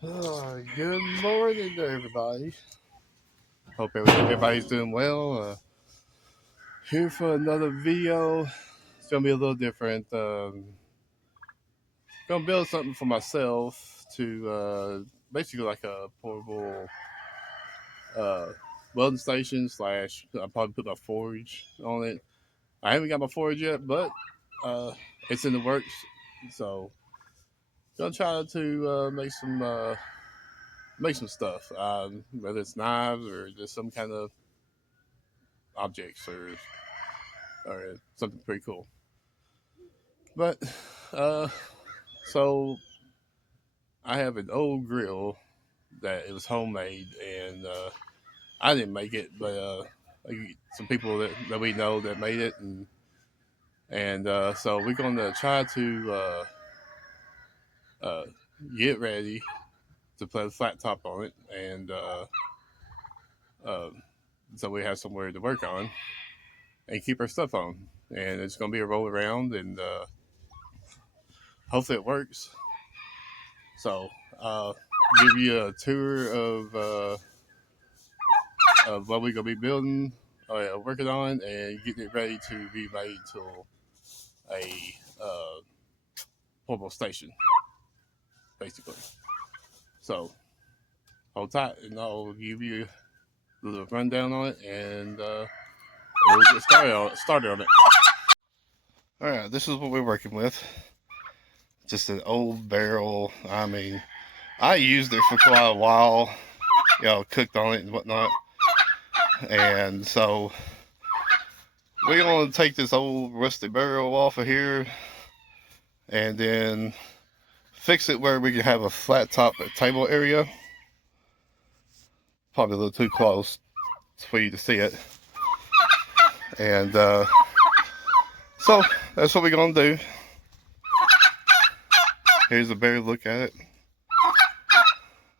Good morning to everybody. Hope everybody's doing well. Here for another video. It's gonna be a little different. Gonna build something for myself to basically like a portable uh, welding station slash. I'll probably put my forge on it. I haven't got my forge yet, but uh, it's in the works. So gonna try to make some stuff, whether it's knives or just some kind of objects or something pretty cool. But uh, so I have an old grill that it was homemade, and I didn't make it, but some people that we know that made it, and so we're gonna try to uh, get ready to put a flat top on it, and uh, so we have somewhere to work on and keep our stuff on. And it's gonna be a roll around, and hopefully it works. So, give you a tour of what we're gonna be building, working on, and getting it ready to be made to a portable station, basically. So, hold tight, and I'll give you a little rundown on it, and we'll get started on it. All right, this is what we're working with. Just an old barrel. I mean, I used it for quite a while. Cooked on it and whatnot. And so we're going to take this old rusty barrel off of here and then fix it where we can have a flat top table area. Probably a little too close for you to see it. And so that's what we're going to do. Here's a better look at it.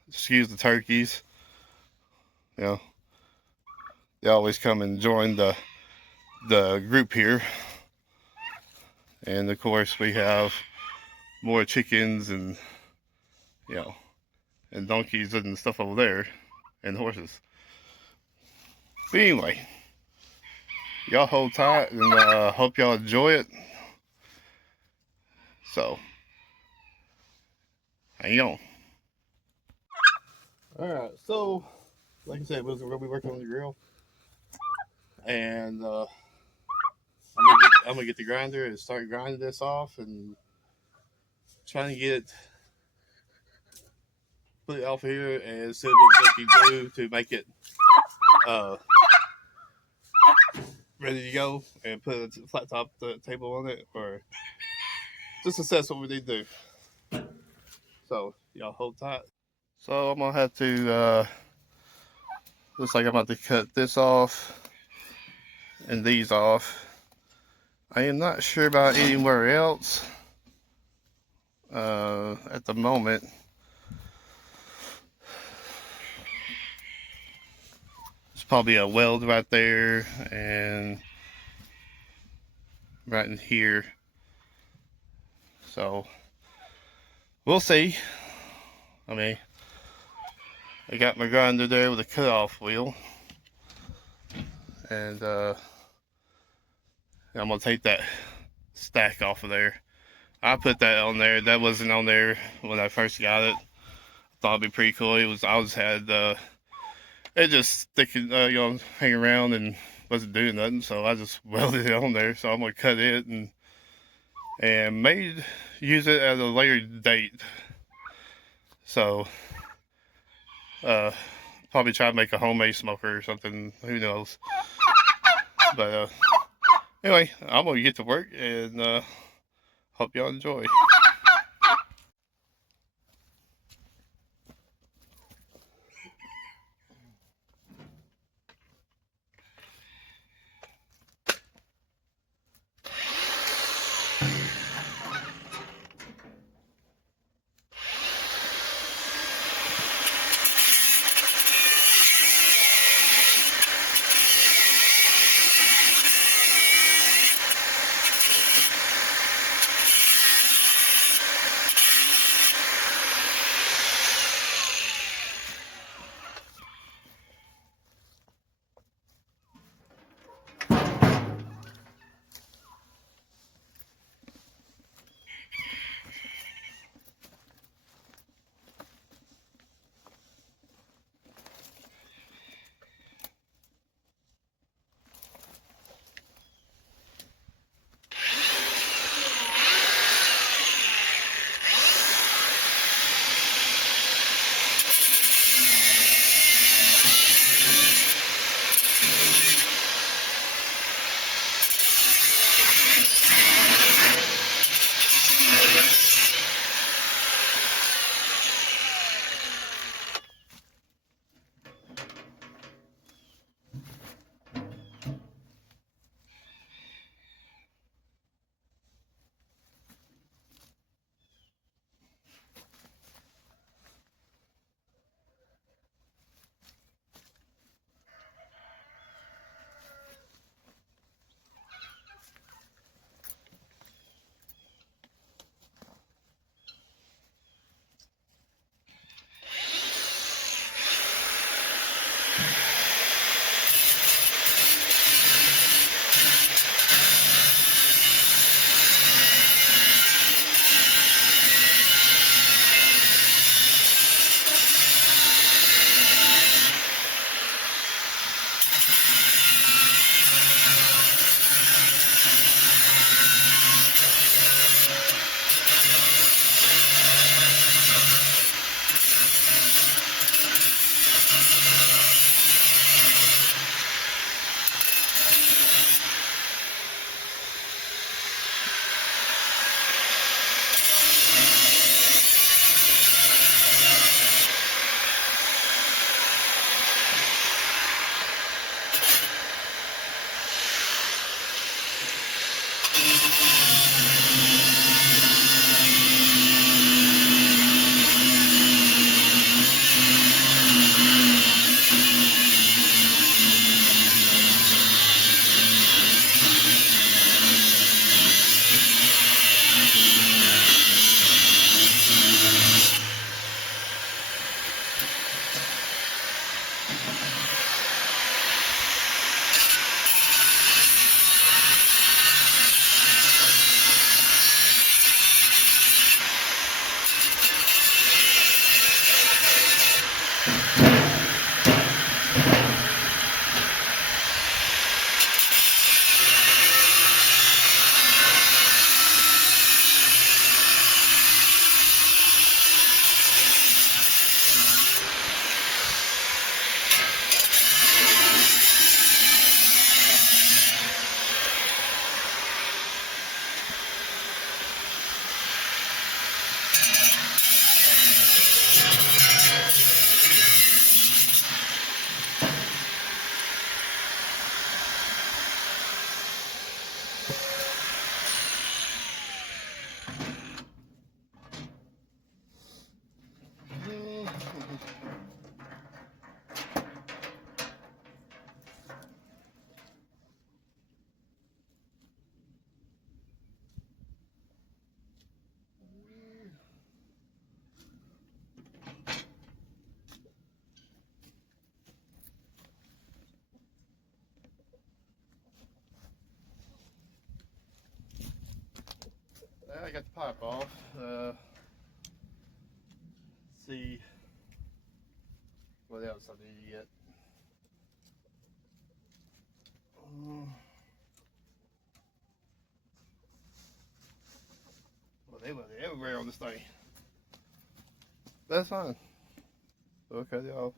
Excuse the turkeys. They always come and join the group here. And of course we have more chickens and and donkeys and stuff over there, and horses. But anyway, y'all hold tight, and hope y'all enjoy it. So, hang on. Alright, so, like I said, we're going to be working on the grill. And I'm gonna get the grinder and start grinding this off and trying to put it off here and see what we can do to make it ready to go and put a flat top table on it, or just assess what we need to do. So y'all hold tight. So I'm gonna have to looks like I'm about to cut this off and these off. I am not sure about anywhere else at the moment. There's probably a weld right there and right in here. So we'll see. I mean, I got my grinder there with a cutoff wheel, and I'm gonna take that stack off of there. I put that on there. That wasn't on there when I first got it. Thought it'd be pretty cool. I just had it just sticking, hanging around and wasn't doing nothing. So I just welded it on there. So I'm gonna cut it and use it at a later date. So probably try to make a homemade smoker or something. Who knows? But anyway, I'm gonna get to work and hope y'all enjoy. I got the pipe off. See what else I need to get. Well, they went everywhere on this thing. That's fine. We'll cut it off.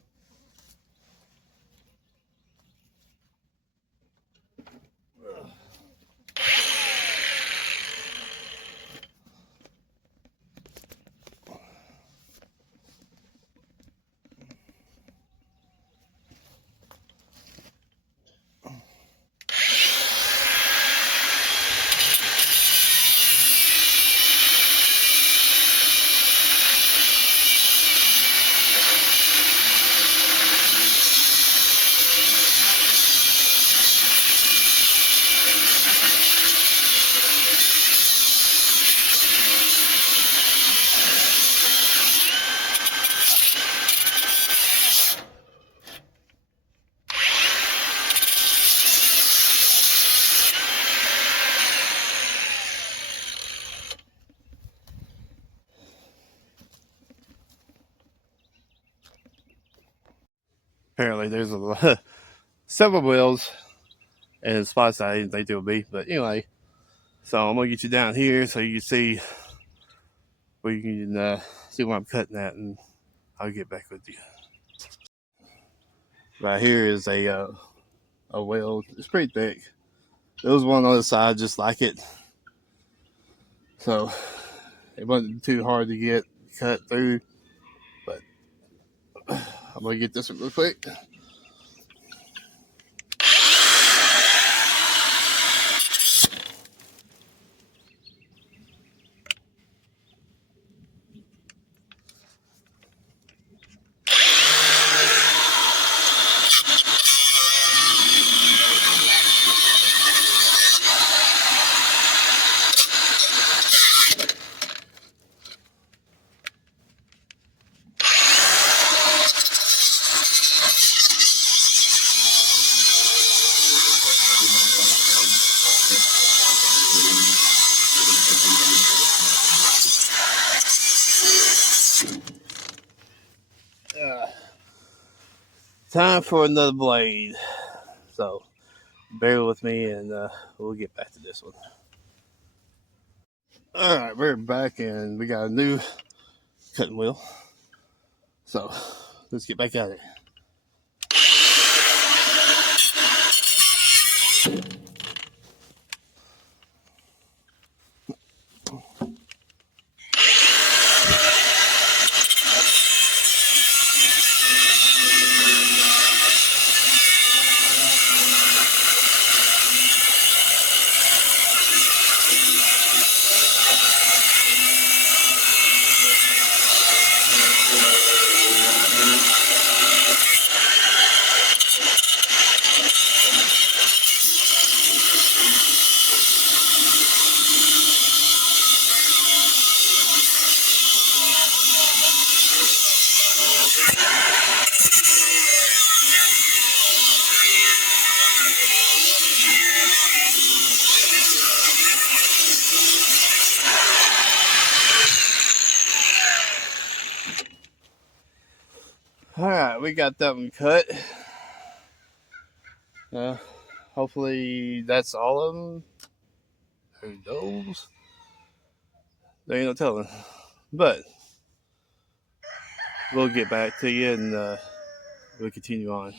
Apparently, there's several wheels and spots I didn't think there would be. But anyway, so I'm gonna get you down here so you can see where you can see where I'm cutting at, and I'll get back with you. Right here is a weld. It's pretty thick. There was one on the side just like it, so it wasn't too hard to get cut through. But I'm gonna get this one real quick. Time for another blade. So bear with me, and we'll get back to this one. All right, we're back, and we got a new cutting wheel. So let's get back at it. All right, we got that one cut. Hopefully that's all of them. Who knows? There ain't no telling. But we'll get back to you, and we'll continue on.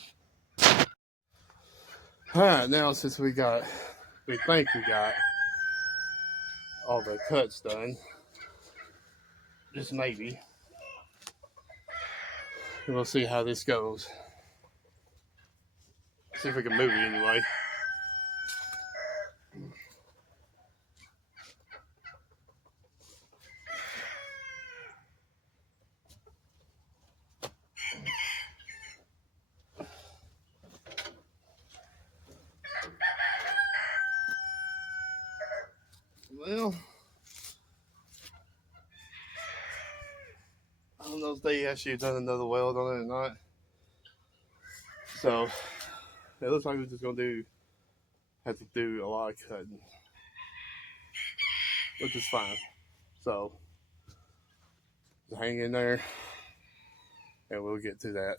All right, now since we think we got all the cuts done, just maybe, we'll see how this goes. See if we can move it anyway. Well, I don't know if they actually done another weld on it or not. So it looks like we're just gonna have to do a lot of cutting, which is fine. So hang in there, and we'll get to that.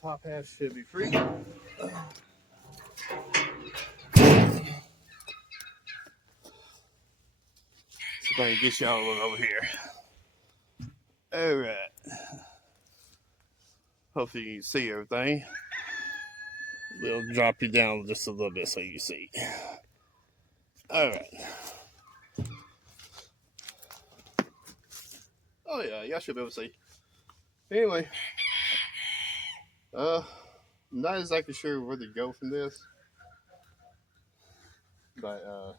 Top half should be free. See if I can get y'all a little over here. All right. Hopefully you can see everything. We'll drop you down just a little bit so you see. All right. Oh yeah, y'all should be able to see. Anyway, not exactly sure where to go from this, but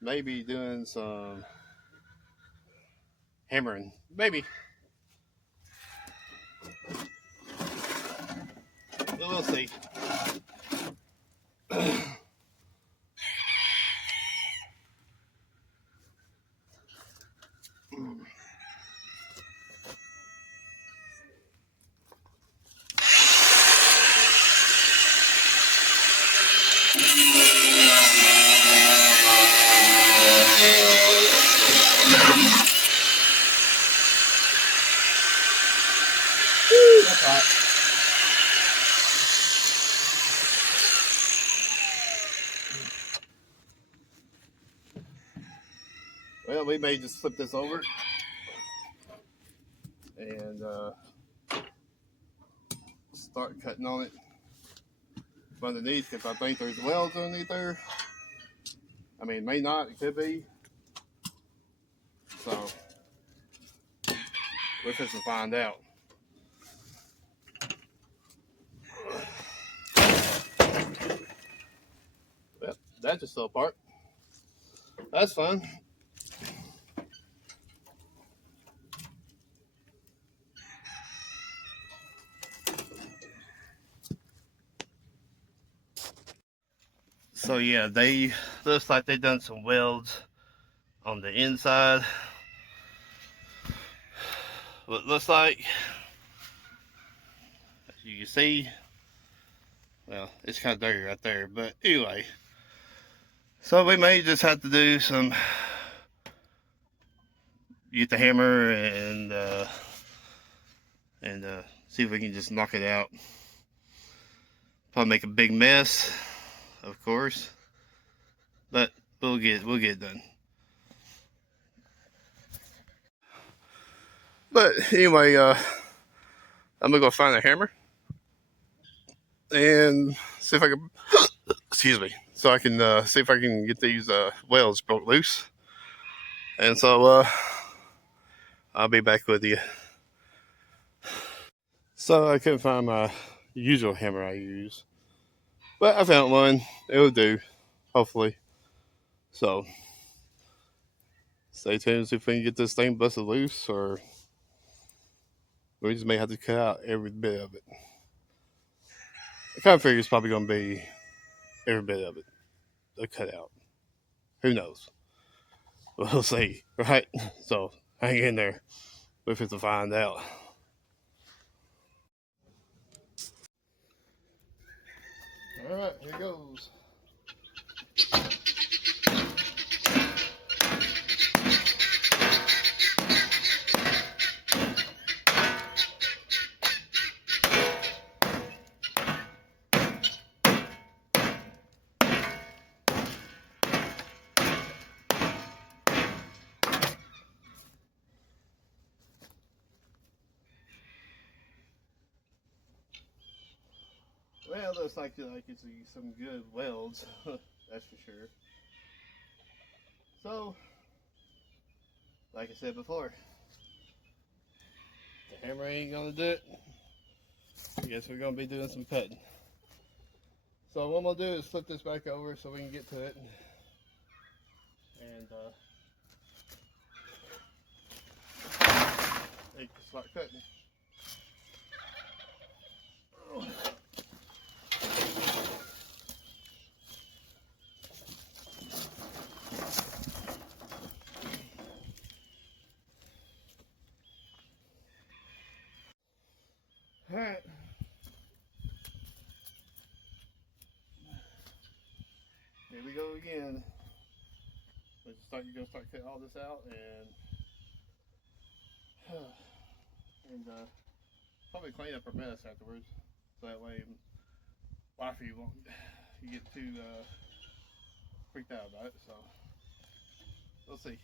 maybe doing some hammering, maybe. We'll see. That's hot. Well, we may just flip this over and start cutting on it from underneath if I think there's welds underneath there. I mean, it may not, it could be. So, we're just to find out. Well, that just fell apart. That's fun. So yeah, they looks like they've done some welds on the inside. What it looks like, as you can see, well, it's kind of dirty right there, but anyway. So we may just have to do some, get the hammer and see if we can just knock it out. Probably make a big mess, of course, but we'll get it done. But anyway, I'm gonna go find a hammer and see if I can excuse me, so I can see if I can get these welds broke loose. And so I'll be back with you. So I couldn't find my usual hammer I use, but I found one. It'll do, hopefully. So stay tuned to see if we can get this thing busted loose, or we just may have to cut out every bit of it. I kind of figure it's probably going to be every bit of it a cut out. Who knows? We'll see, right? So hang in there. We'll have to find out. All right, here goes. Yeah, it looks like it's some good welds, that's for sure. So, like I said before, the hammer ain't gonna do it. I guess we're gonna be doing some cutting. So what I'm gonna do is flip this back over so we can get to it, and they can start cutting. Alright. Here we go again. You're gonna start cutting all this out, and probably clean up our mess afterwards. So that way wifey won't get too freaked out about it. So we'll see.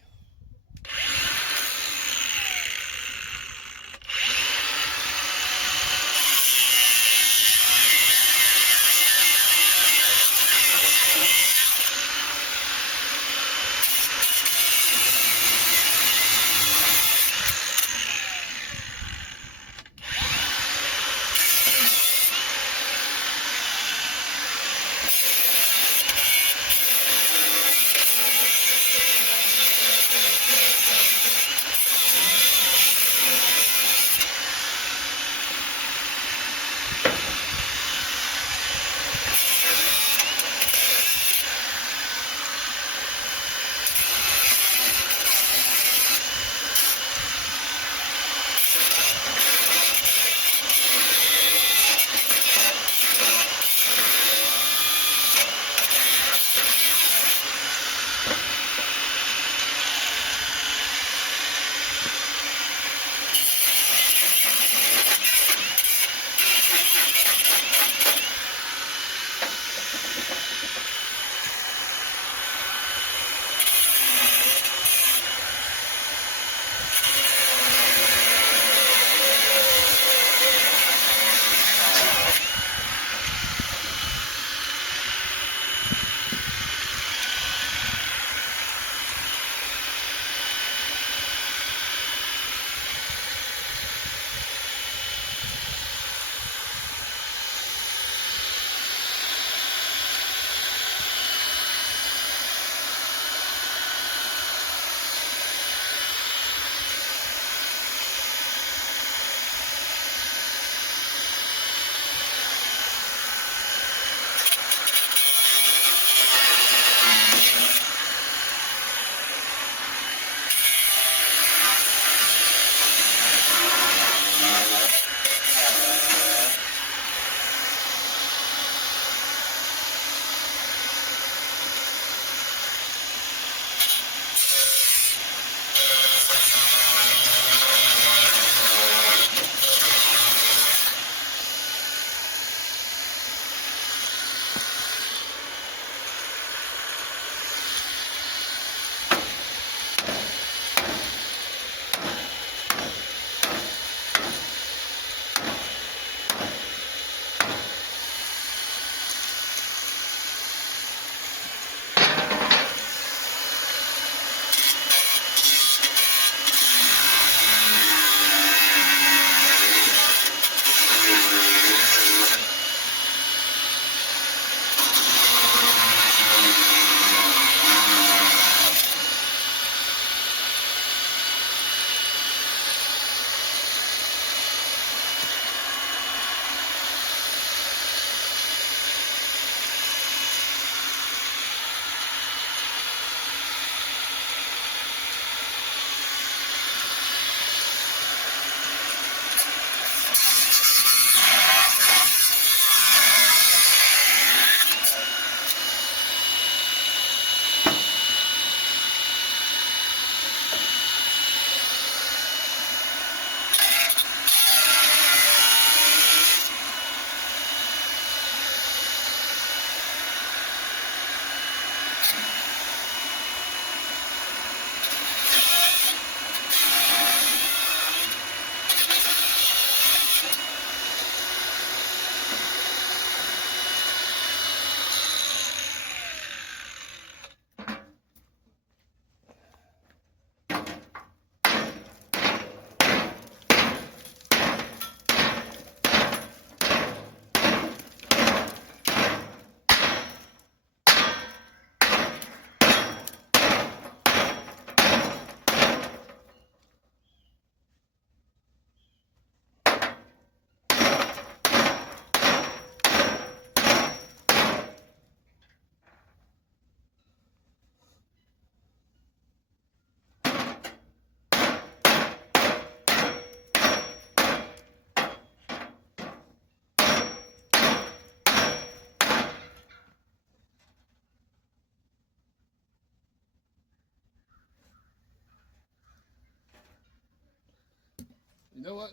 You know what?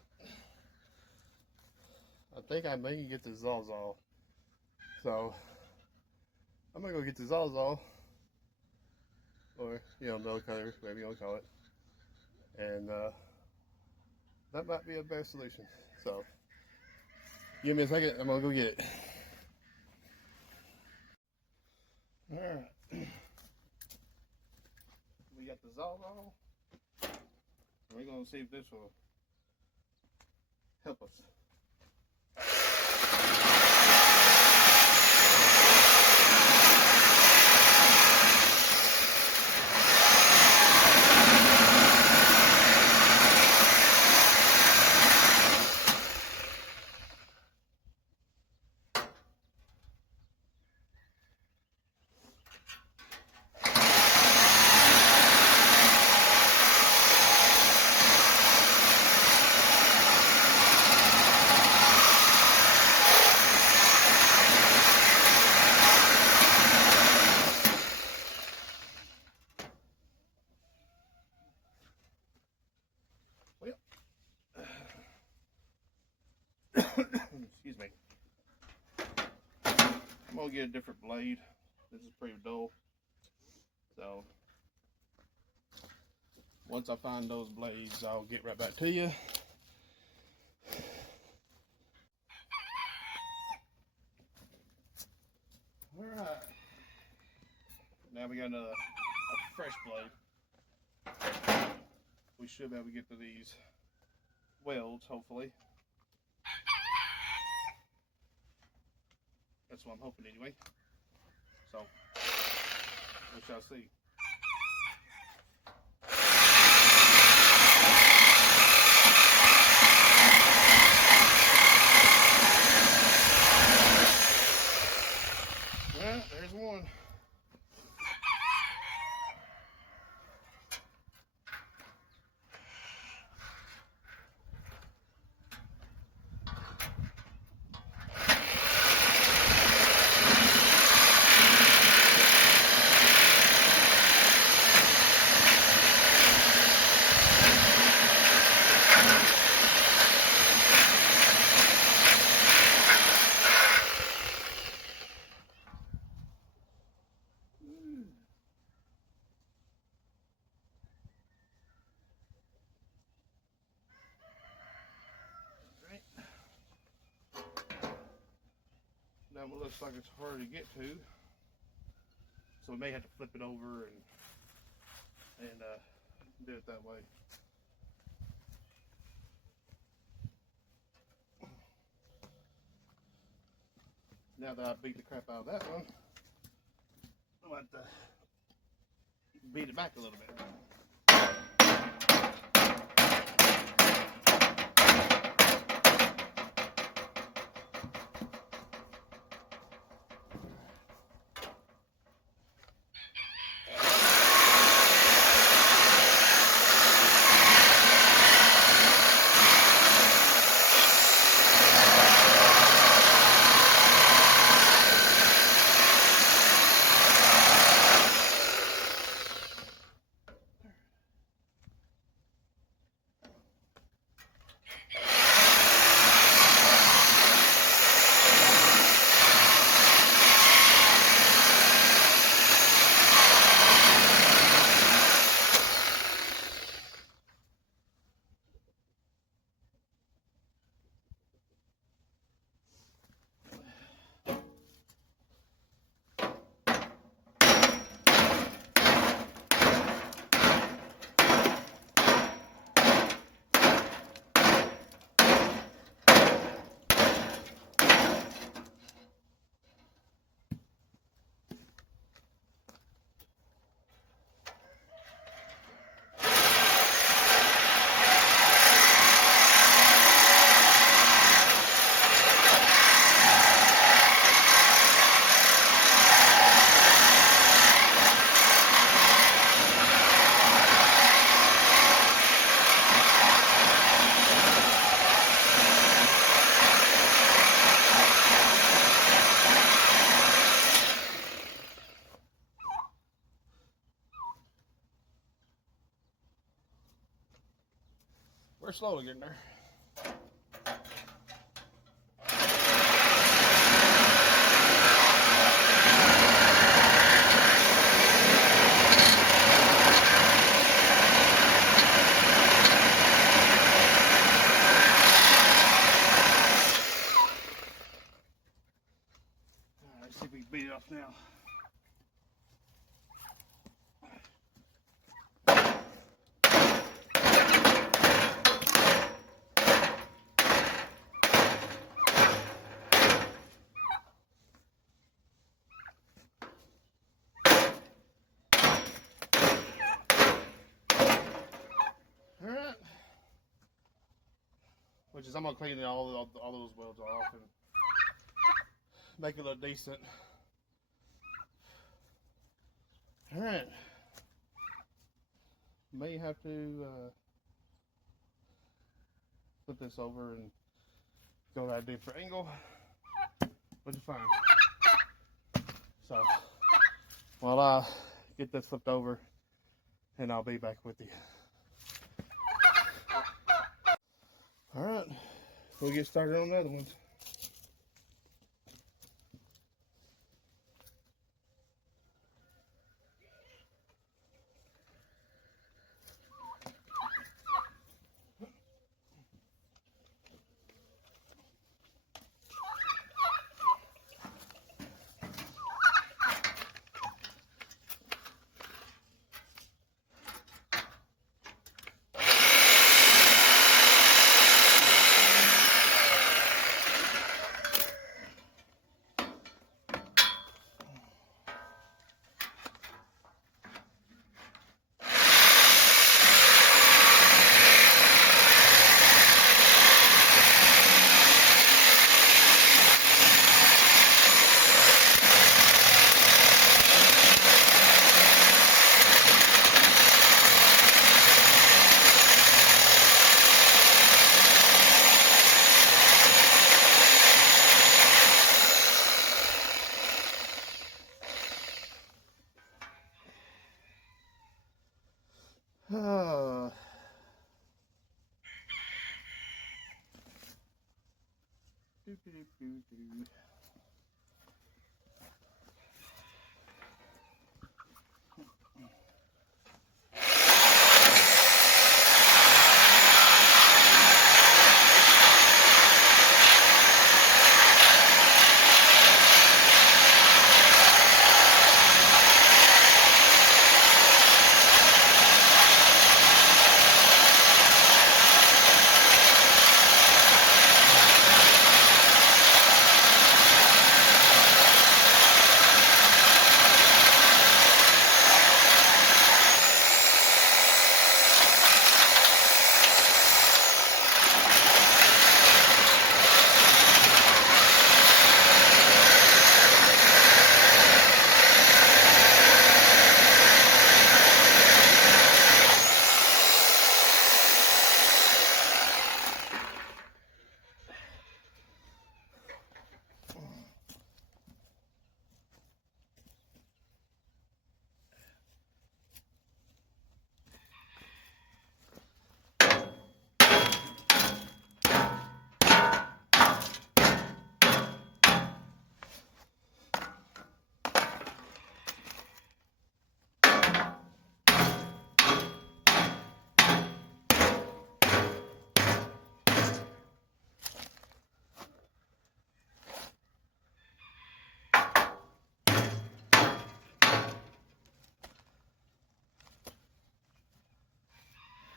I think I may get the Sawzall. So I'm gonna go get the Sawzall, or metal cutter, whatever you want to call it, and that might be a better solution. So give me a second. I'm gonna go get it. All right. We got the Sawzall. We're gonna see if this will help us. Excuse me. I'm gonna get a different blade. This is pretty dull. So once I find those blades, I'll get right back to you. All right. Now we got a fresh blade. We should be able to get to these welds, hopefully. That's what I'm hoping anyway. So, we shall see. Well, there's one. Now it looks like it's hard to get to, so we may have to flip it over and do it that way. Now that I beat the crap out of that one, I'll have to beat it back a little bit. We're slowly getting there. Let's see if we can beat it off now. Alright. Which is, I'm going to clean all those welds off and make it look decent. Alright. May have to flip this over and go at a different angle, which is fine. So, while I get this flipped over, and I'll be back with you. Alright, we'll get started on the other ones.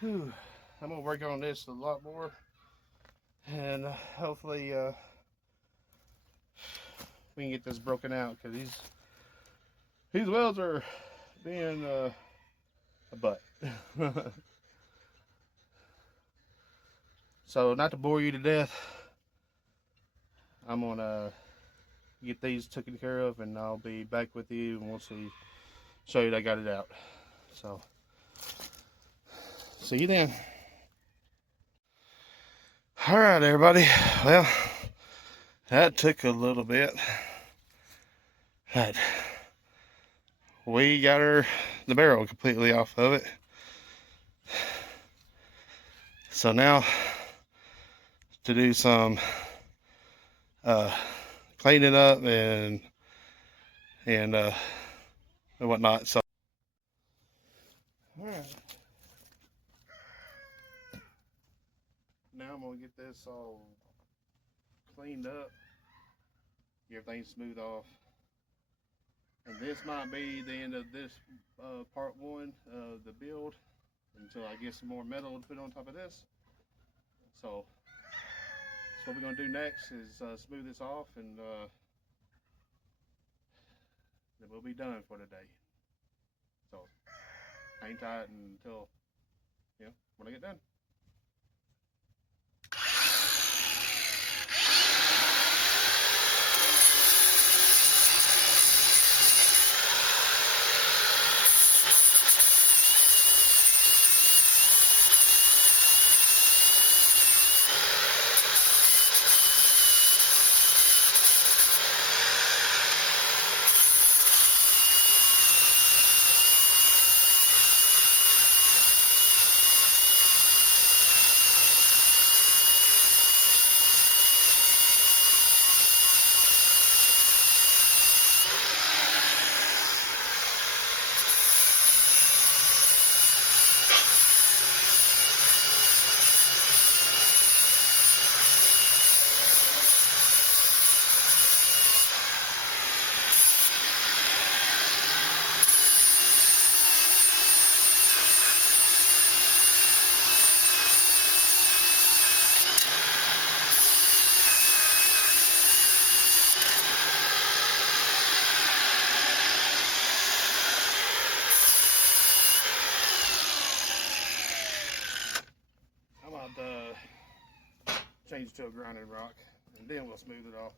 I'm gonna work on this a lot more, and hopefully we can get this broken out, because these welds are being a butt. So, not to bore you to death, I'm gonna get these taken care of, and I'll be back with you, and we'll show you that I got it out. So, see you then. All right, everybody. Well, that took a little bit, but we got the barrel completely off of it. So now to do some cleaning up and whatnot. So all right, now I'm gonna get this all cleaned up, get everything smooth off, and this might be the end of this part one of the build until I get some more metal to put on top of this. So what we're gonna do next is smooth this off, and then we'll be done for today. So hang tight until when I get done. I'm about to change to a grinding rock, and then we'll smooth it off.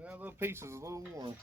That little piece is a little warm.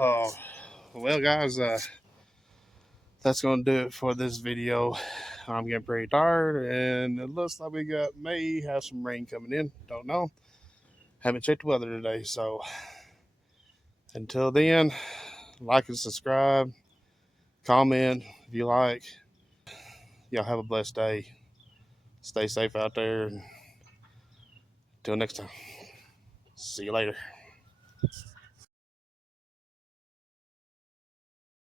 Oh, well, guys, that's going to do it for this video. I'm getting pretty tired, and it looks like we may have some rain coming in. Don't know. Haven't checked the weather today, so until then, like and subscribe, comment if you like. Y'all have a blessed day. Stay safe out there. And until next time, see you later.